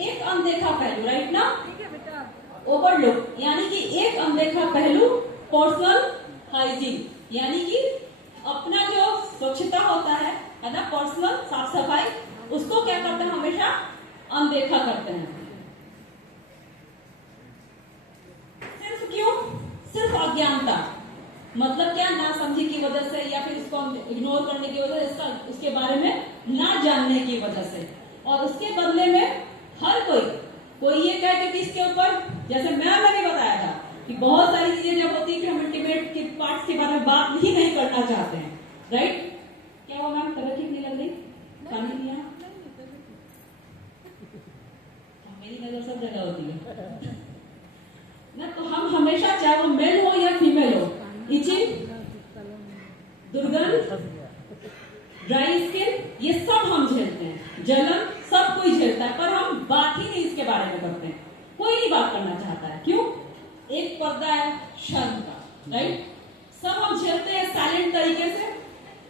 एक अनदेखा पहलू, राइट ना? ओवरलुक, यानी कि एक अनदेखा पहलू पर्सनल हाइजीन, यानी कि अपना जो स्वच्छता होता है ना, पर्सनल साफ सफाई, उसको क्या करते हैं, हमेशा अनदेखा करते हैं। सिर्फ क्यों? सिर्फ अज्ञानता, मतलब क्या, ना समझी की वजह से, या फिर इसको हम इग्नोर करने की वजह से, उसके बारे में ना जानने की वजह से। और उसके बदले में हर कोई ये कह के कि इसके ऊपर, जैसे मैंने भी बताया था कि बहुत सारी चीजें जब होती है कि हम इंटीमेट के पार्ट्स के बारे में बात ही नहीं करना चाहते हैं, राइट? क्या हुआ मैम, तबीयत ठीक नहीं लग रही? पानी लिया? मेरी नजर सब जगह होती है ना। तो हम हमेशा, चाहे वो मेल हो या फीमेल हो, इचिंग, दुर्गंध, ड्राई स्किन, ये सब हम झेलते हैं, जलन सब कोई झेलता है, पर हम बात ही नहीं इसके बारे में करते हैं। कोई नहीं बात करना चाहता है, क्यों? एक पर्दा है शर्म का, राइट? सब हम झेलते हैं साइलेंट तरीके से,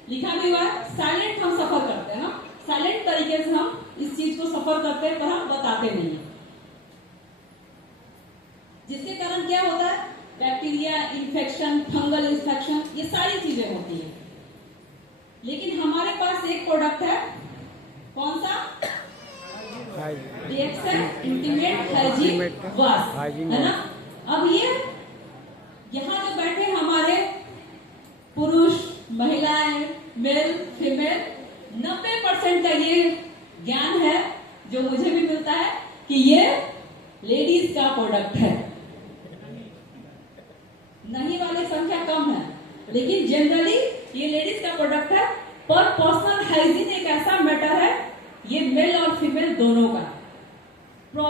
लिखा भी हुआ है साइलेंट हम सफर करते हैं ना, साइलेंट तरीके से हम इस चीज को सफर करते हैं, पर हम बताते नहीं है। जिसके कारण क्या होता है? बैक्टीरिया इन्फेक्शन, फंगल इन्फेक्शन, ये सारी चीजें होती है। लेकिन हमारे पास एक प्रोडक्ट है, कौन सा? रिएक्शन इंटीमेट हाइजीन वाश, है ना। अब ये यहाँ जो बैठे हमारे पुरुष, महिलाएं, मेल, फीमेल, 90% का ये ज्ञान है जो मुझे भी मिलता है कि ये लेडीज का प्रोडक्ट है। नहीं वाली संख्या कम है, लेकिन जनरली ये लेडीज का प्रोडक्ट है। पर पर्सनल हाइजीन एक ऐसा मैटर है, ये मेल और फीमेल दोनों का प्रॉब्लम